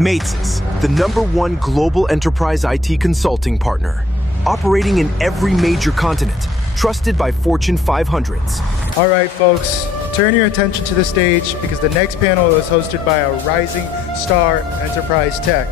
Matesys, the #1 global enterprise IT consulting partner, operating in every major continent, trusted by Fortune 500s. All right, folks, turn your attention to the stage because the next panel is hosted by a rising star enterprise tech.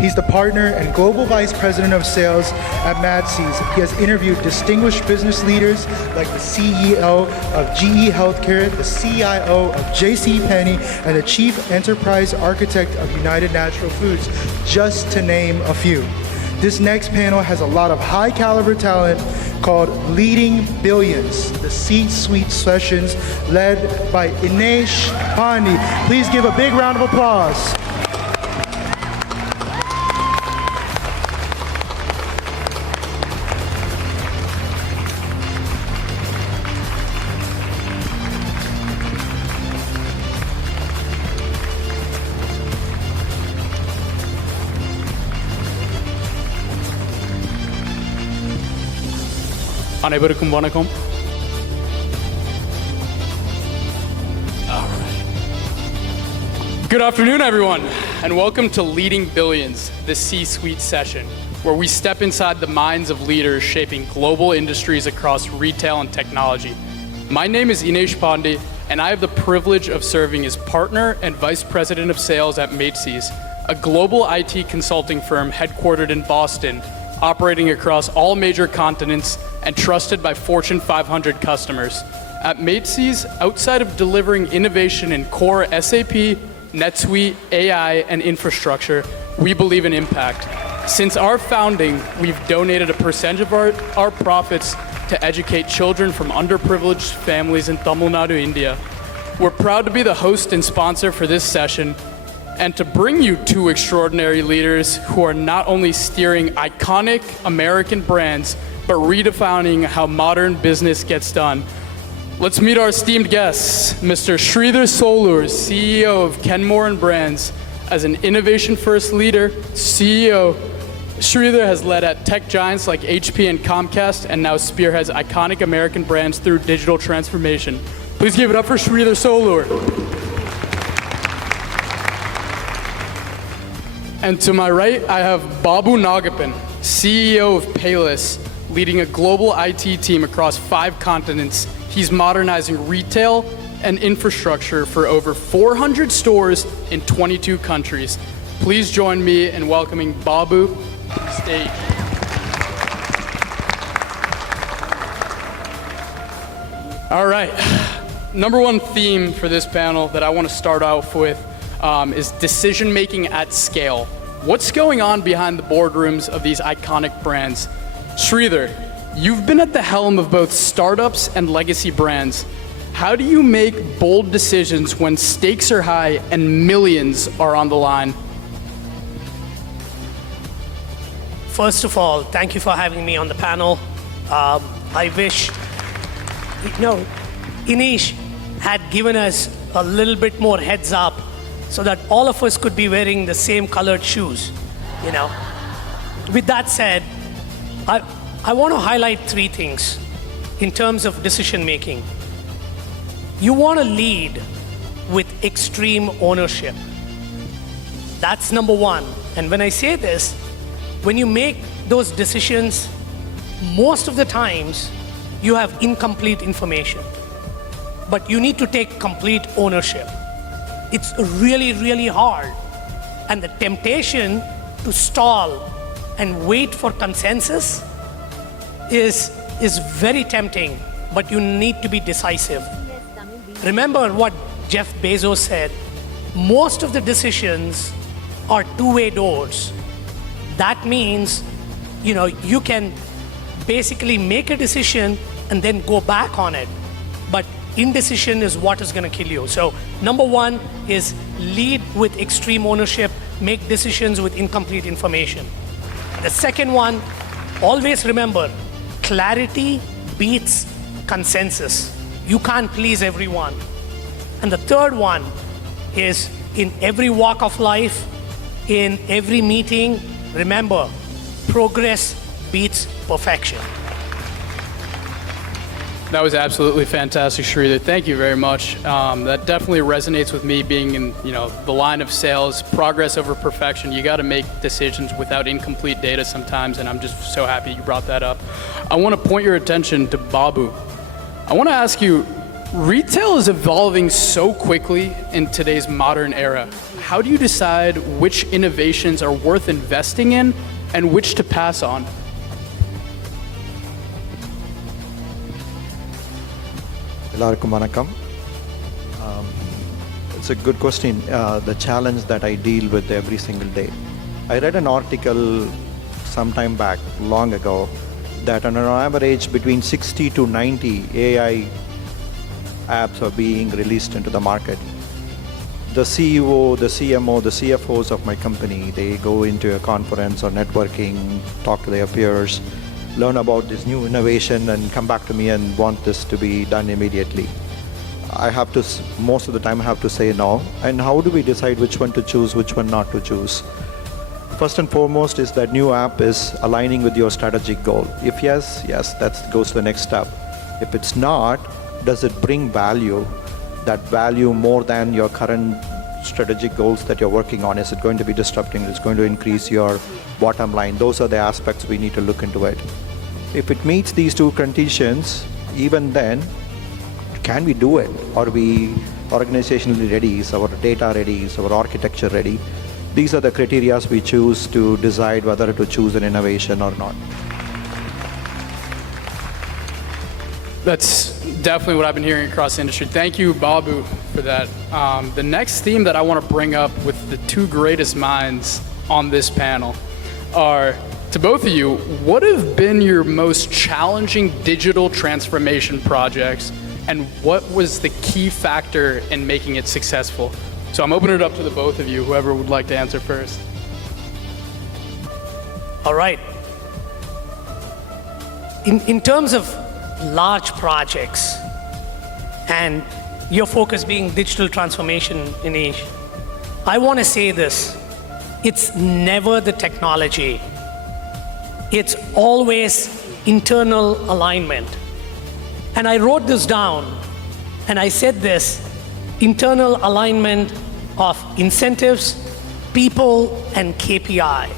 He's the partner and global vice president of sales at Matesys. He has interviewed distinguished business leaders like the CEO of GE Healthcare, the CIO of JCPenney, and the chief enterprise architect of United Natural Foods, just to name a few. This next panel has a lot of high caliber talent called Leading Billions, the C-Suite sessions led by Inesh Pandey. Please give a big round of applause. அனைவருக்கும் வணக்கம். All right. Good afternoon, everyone, and welcome to Leading Billions, the C-Suite session, where we step inside the minds of leaders shaping global industries across retail and technology. My name is Inesh Pandey, and I have the privilege of serving as partner and vice president of sales at Matesys, a global IT consulting firm headquartered in Boston, operating across all major continents and trusted by Fortune 500 customers. At Matesys, outside of delivering innovation in core SAP, NetSuite, AI, and infrastructure, we believe in impact. Since our founding, we've donated a percentage of our profits to educate children from underprivileged families in Tamil Nadu, India. We're proud to be the host and sponsor for this session, and to bring you two extraordinary leaders who are not only steering iconic American brands, but redefining how modern business gets done. Let's meet our esteemed guests, Mr. Sridhar Solur, CEO of Kenmore & Brands. As an innovation-first leader, CEO, Sridhar has led at tech giants like HP and Comcast, and now spearheads iconic American brands through digital transformation. Please give it up for Sridhar Solur. And to my right, I have Babu Nagappan, CEO of Payless, leading a global IT team across 5 continents. He's modernizing retail and infrastructure for over 400 stores in 22 countries. Please join me in welcoming Babu to the stage. All right, #1 theme for this panel that I want to start off with is decision-making at scale. What's going on behind the boardrooms of these iconic brands? Sridhar, you've been at the helm of both startups and legacy brands. How do you make bold decisions when stakes are high and millions are on the line? First of all, thank you for having me on the panel. I wish, Inesh had given us a little bit more heads up so that all of us could be wearing the same colored shoes, With that said, I want to highlight 3 things in terms of decision making. You want to lead with extreme ownership. That's #1. And when I say this, when you make those decisions, most of the times you have incomplete information, but you need to take complete ownership. It's really, really hard. And the temptation to stall and wait for consensus is very tempting, but you need to be decisive. Remember what Jeff Bezos said, most of the decisions are two-way doors. That means, you can basically make a decision and then go back on it. But indecision is what is going to kill you. So #1 is lead with extreme ownership, make decisions with incomplete information. The second one, always remember, clarity beats consensus. You can't please everyone. And the third one is, in every walk of life, in every meeting, remember, progress beats perfection. That was absolutely fantastic, Sridhar. Thank you very much. That definitely resonates with me being in, the line of sales, progress over perfection. You got to make decisions without incomplete data sometimes, and I'm just so happy you brought that up. I want to point your attention to Babu. I want to ask you, retail is evolving so quickly in today's modern era. How do you decide which innovations are worth investing in and which to pass on? Ellarukkum vanakkam. It's a good question. The challenge that I deal with every single day. I read an article sometime back, long ago, that on an average between 60 to 90 AI apps are being released into the market. The CEO, the CMO, the CFOs of my company, they go into a conference or networking, talk to their peers, learn about this new innovation and come back to me and want this to be done immediately. I have to, most of the time I have to say no. And how do we decide which one to choose, which one not to choose? First and foremost is that new app is aligning with your strategic goal. If yes, that goes to the next step. If it's not, does it bring value? That value more than your current strategic goals that you're working on? Is it going to be disrupting? Is it going to increase your bottom line? Those are the aspects we need to look into it. If it meets these two conditions, even then, can we do it? Are we organizationally ready? Is our data ready? Is our architecture ready? These are the criteria we choose to decide whether to choose an innovation or not. That's definitely what I've been hearing across the industry. Thank you, Babu, for that. The next theme that I want to bring up with the two greatest minds on this panel are, to both of you, what have been your most challenging digital transformation projects, and what was the key factor in making it successful? So I'm opening it up to the both of you, whoever would like to answer first. All right. In terms of large projects, and your focus being digital transformation, Anish, I want to say this. It's never the technology. It's always internal alignment. And I wrote this down, and I said this: internal alignment of incentives, people, and KPI.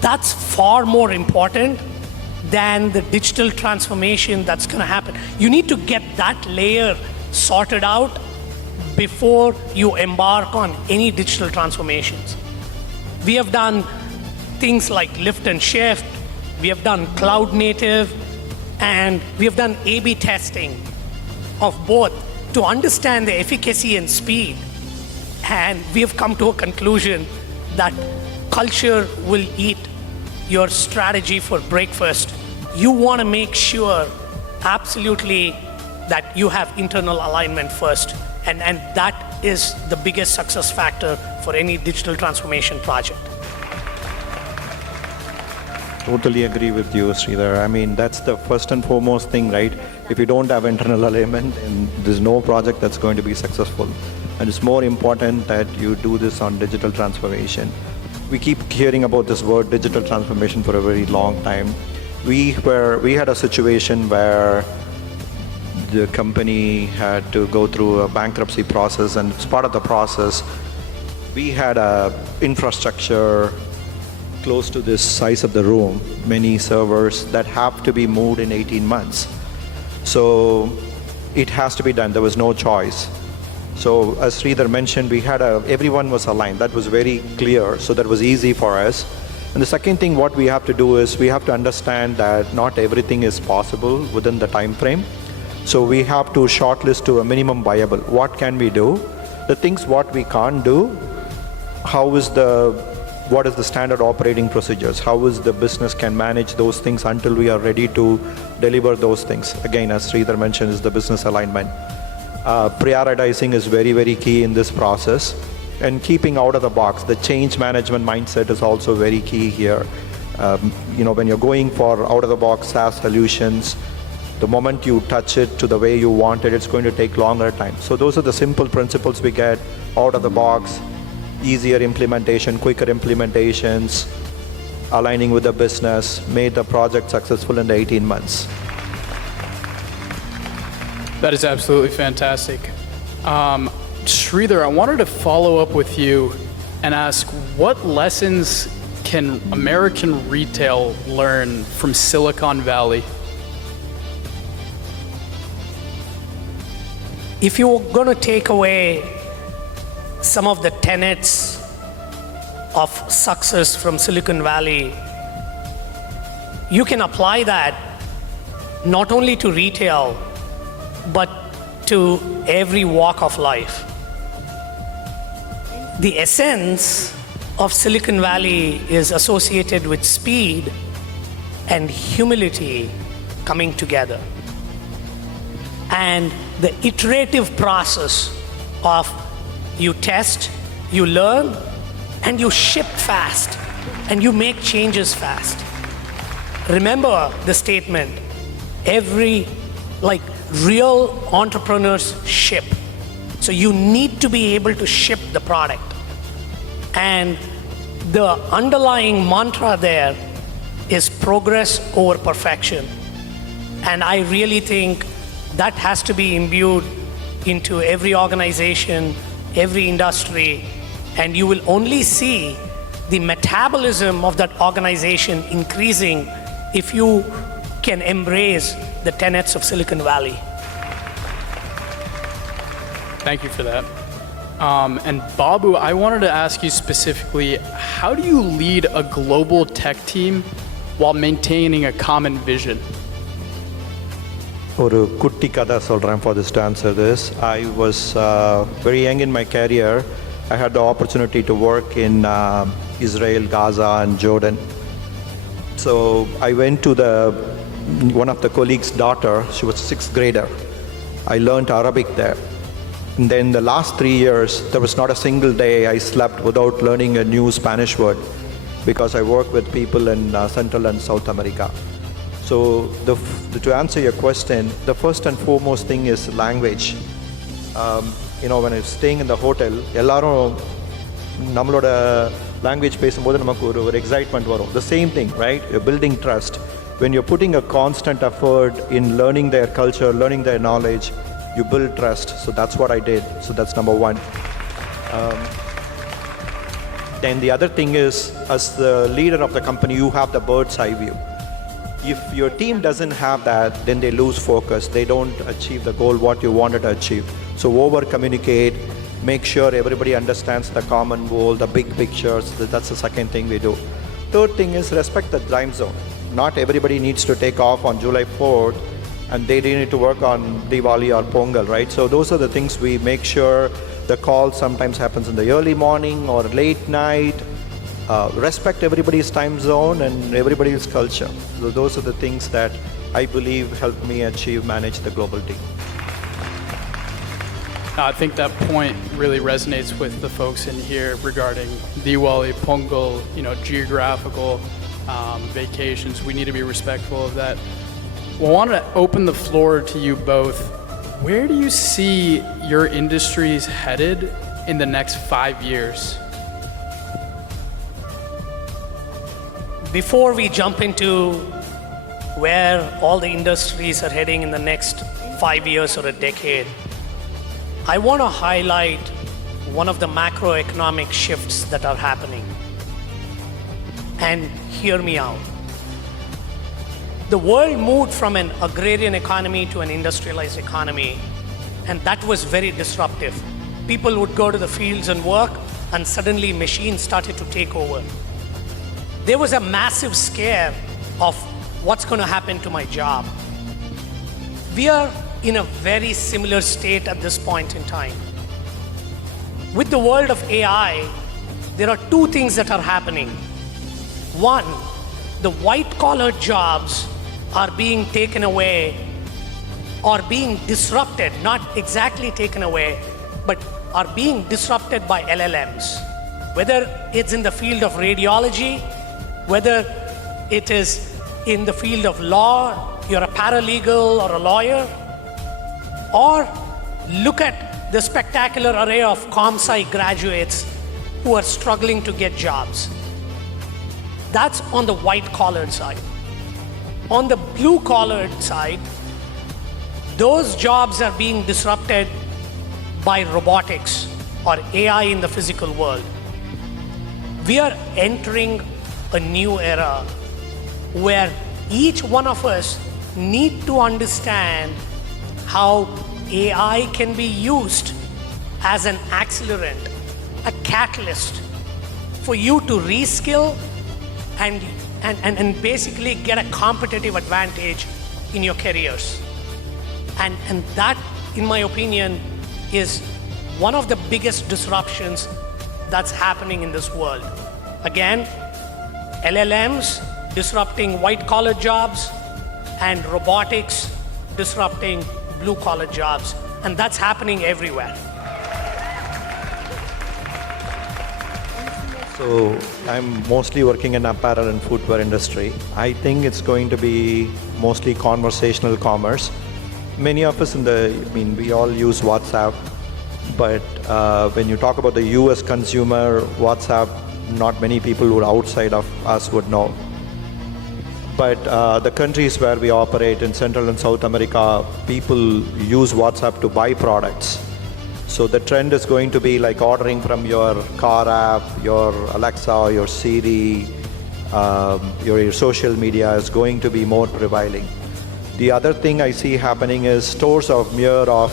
That's far more important than the digital transformation that's going to happen. You need to get that layer sorted out before you embark on any digital transformations. We have done things like lift and shift, we have done cloud native, and we have done A/B testing of both to understand the efficacy and speed. And we have come to a conclusion that culture will eat your strategy for breakfast. You want to make sure absolutely that you have internal alignment first. And that is the biggest success factor for any digital transformation project. Totally agree with you, Sridhar. I mean, that's the first and foremost thing, right? If you don't have internal alignment, and there's no project that's going to be successful. And it's more important that you do this on digital transformation. We keep hearing about this word digital transformation for a very long time. We had a situation where the company had to go through a bankruptcy process, and as part of the process, we had a infrastructure close to this size of the room, many servers that have to be moved in 18 months. So it has to be done. There was no choice. So as Sridhar mentioned, everyone was aligned. That was very clear. So that was easy for us. And the second thing what we have to do is we have to understand that not everything is possible within the time frame. So we have to shortlist to a minimum viable. What can we do? The things what we can't do, what is the standard operating procedures? How is the business can manage those things until we are ready to deliver those things? Again, as Sridhar mentioned, is the business alignment. Prioritizing is very, very key in this process. And keeping out of the box, the change management mindset is also very key here. When you're going for out of the box SaaS solutions, the moment you touch it to the way you want it, it's going to take longer time. So those are the simple principles we get out of the box. Easier implementation, quicker implementations, aligning with the business, made the project successful in the 18 months. That is absolutely fantastic. Sridhar, I wanted to follow up with you and ask, what lessons can American retail learn from Silicon Valley? If you're going to take away some of the tenets of success from Silicon Valley, you can apply that not only to retail, but to every walk of life. The essence of Silicon Valley is associated with speed and humility coming together. And the iterative process of you test, you learn, and you ship fast, and you make changes fast. Remember the statement, real entrepreneurs ship. So you need to be able to ship the product. And the underlying mantra there is progress over perfection. And I really think that has to be imbued into every organization, every industry, and you will only see the metabolism of that organization increasing if you can embrace the tenets of Silicon Valley. Thank you for that. And Babu, I wanted to ask you specifically, how do you lead a global tech team while maintaining a common vision? ஒரு குட்டி கதை சொல்கிறேன் for this to answer this. I was very young in my career. I had the opportunity to work in Israel, Gaza, and Jordan. So I went to one of the colleagues' daughter. She was a 6th grader. I learned Arabic there. And then the last 3 years, there was not a single day I slept without learning a new Spanish word, because I work with people in Central and South America. So to answer your question, the first and foremost thing is language. When I'm staying in the hotel, எல்லாரும் நம்மளோட language பேசும்போது நமக்கு ஒரு excitement வரும். The same thing, right? You're building trust. When you're putting a constant effort in learning their culture, learning their knowledge, you build trust. So that's what I did. So that's number one. Then the other thing is, as the leader of the company, you have the bird's eye view. If your team doesn't have that, then they lose focus. They don't achieve the goal what you wanted to achieve. So over communicate, make sure everybody understands the common goal, the big pictures. That's the second thing we do. Third thing is respect the time zone. Not everybody needs to take off on July 4th, and they need to work on Diwali or Pongal, right? So those are the things we make sure. The call sometimes happens in the early morning or late night. Respect everybody's time zone and everybody's culture. So those are the things that I believe help me manage the global team. I think that point really resonates with the folks in here regarding Diwali, Pongal, geographical vacations. We need to be respectful of that. Well, I wanted to open the floor to you both. Where do you see your industries headed in the next 5 years? Before we jump into where all the industries are heading in the next 5 years or a decade, I want to highlight one of the macroeconomic shifts that are happening. And hear me out. The world moved from an agrarian economy to an industrialized economy, and that was very disruptive. People would go to the fields and work, and suddenly machines started to take over. There was a massive scare of what's going to happen to my job. We are in a very similar state at this point in time. With the world of AI, there are two things that are happening. One, the white-collar jobs are being taken away or being disrupted, not exactly taken away, but are being disrupted by LLMs. Whether it's in the field of radiology, whether it is in the field of law, you're a paralegal or a lawyer, or look at the spectacular array of ComSci graduates who are struggling to get jobs. That's on the white-collared side. On the blue-collared side, those jobs are being disrupted by robotics or AI in the physical world. We are entering a new era where each one of us need to understand how AI can be used as an accelerant, a catalyst for you to reskill and basically get a competitive advantage in your careers. And that, in my opinion, is one of the biggest disruptions that's happening in this world. Again, LLMs disrupting white-collar jobs and robotics disrupting blue-collar jobs. And that's happening everywhere. So I'm mostly working in apparel and footwear industry. I think it's going to be mostly conversational commerce. Many of us we all use WhatsApp, but when you talk about the US consumer, WhatsApp, not many people who are outside of us would know. But the countries where we operate in Central and South America, people use WhatsApp to buy products. So the trend is going to be like ordering from your car app, your Alexa, your Siri, your social media is going to be more prevailing. The other thing I see happening is stores of mirror of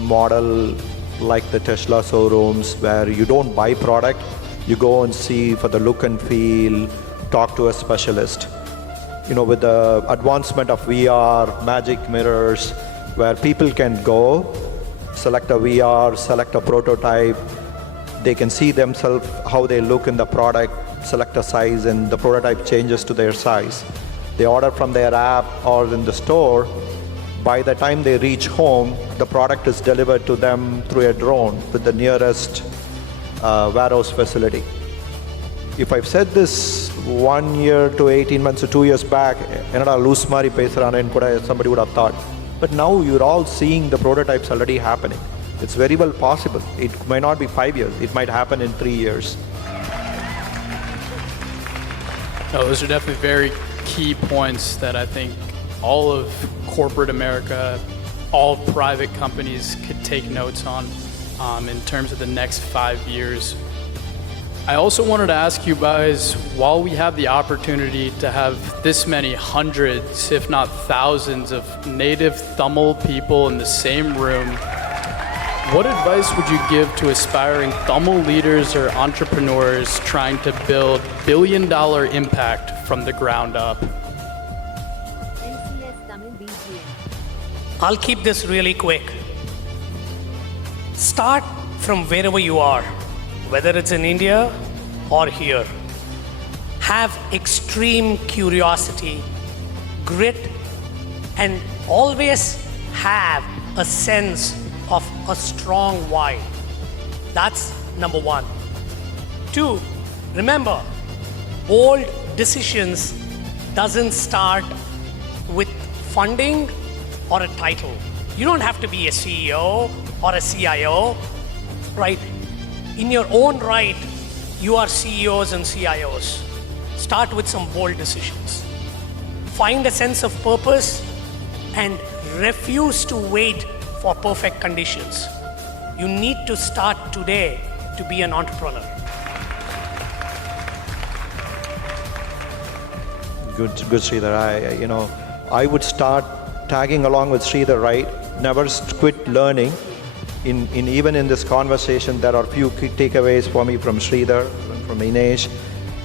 model like the Tesla showrooms where you don't buy product, you go and see for the look and feel, talk to a specialist. With the advancement of VR, magic mirrors, where people can go, select a VR, select a prototype, they can see themselves how they look in the product, select a size, and the prototype changes to their size. They order from their app or in the store. By the time they reach home, the product is delivered to them through a drone with the nearest warehouse facility. If I've said this 1 year to 18 months or 2 years back, loose mari pesarana, somebody would have thought. But now you're all seeing the prototypes already happening. It's very well possible. It might not be 5 years. It might happen in 3 years. No, those are definitely very key points that I think all of corporate America, all private companies could take notes on in terms of the next 5 years. I also wanted to ask you guys, while we have the opportunity to have this many hundreds, if not thousands, of native Tamil people in the same room, what advice would you give to aspiring Tamil leaders or entrepreneurs trying to build billion-dollar impact from the ground up? I'll keep this really quick. Start from wherever you are, whether it's in India or here. Have extreme curiosity, grit, and always have a sense of a strong why. That's number one. 2, remember, bold decisions doesn't start with funding or a title. You don't have to be a CEO or a CIO, right? In your own right, you are CEOs and CIOs. Start with some bold decisions. Find a sense of purpose and refuse to wait for perfect conditions. You need to start today to be an entrepreneur. Good, Sridhar. I would start tagging along with Sridhar, right? Never quit learning. Even in this conversation, there are few key takeaways for me from Sridhar, from Inesh,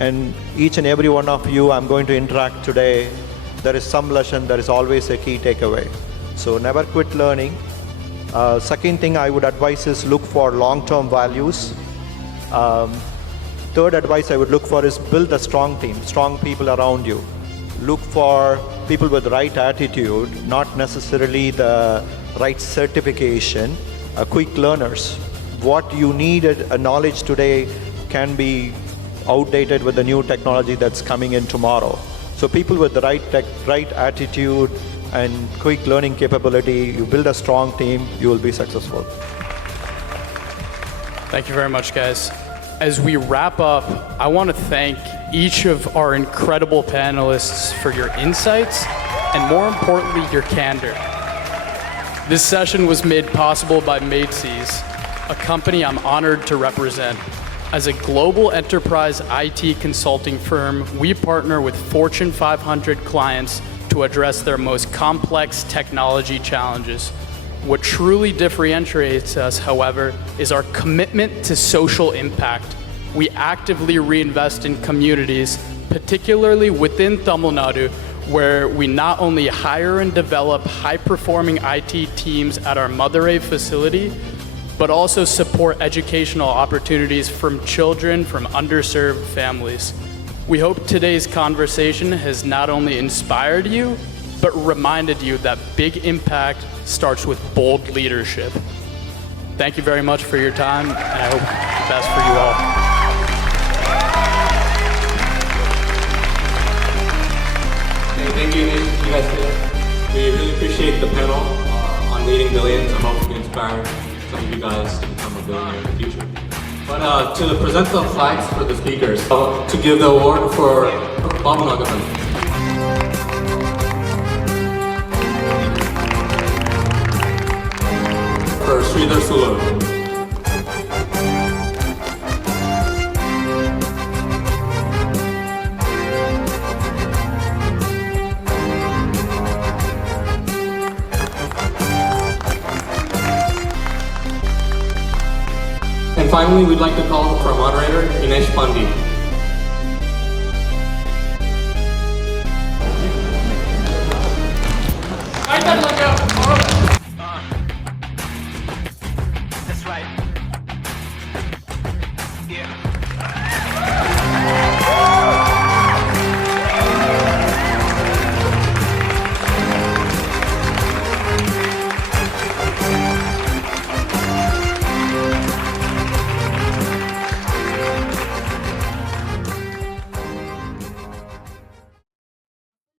and each and every one of you I'm going to interact today. There is some lesson, there is always a key takeaway. So never quit learning. Second thing I would advise is look for long-term values. Third advice I would look for is build a strong team, strong people around you. Look for people with the right attitude, not necessarily the right certification, quick learners. What you needed a knowledge today can be outdated with the new technology that's coming in tomorrow. So people with the right attitude and quick learning capability, you build a strong team, you will be successful. Thank you very much, guys. As we wrap up, I want to thank each of our incredible panelists for your insights and, more importantly, your candor. This session was made possible by Macy's, a company I'm honored to represent. As a global enterprise IT consulting firm, we partner with Fortune 500 clients to address their most complex technology challenges. What truly differentiates us, however, is our commitment to social impact. We actively reinvest in communities, particularly within Tamil Nadu, where we not only hire and develop high-performing IT teams at our Madurai facility, but also support educational opportunities from children from underserved families. We hope today's conversation has not only inspired you, but reminded you that big impact starts with bold leadership. Thank you very much for your time, and I hope the best for you all. Thank you, you guys. We really appreciate the panel on leading billions. I hope we inspire some of you guys to become a billionaire in the future. But to present the flags for the speakers, to give the award for Babu Nagapan. For Sridhar Sulu. And finally, we'd like to call for our moderator, Inesh Pandey.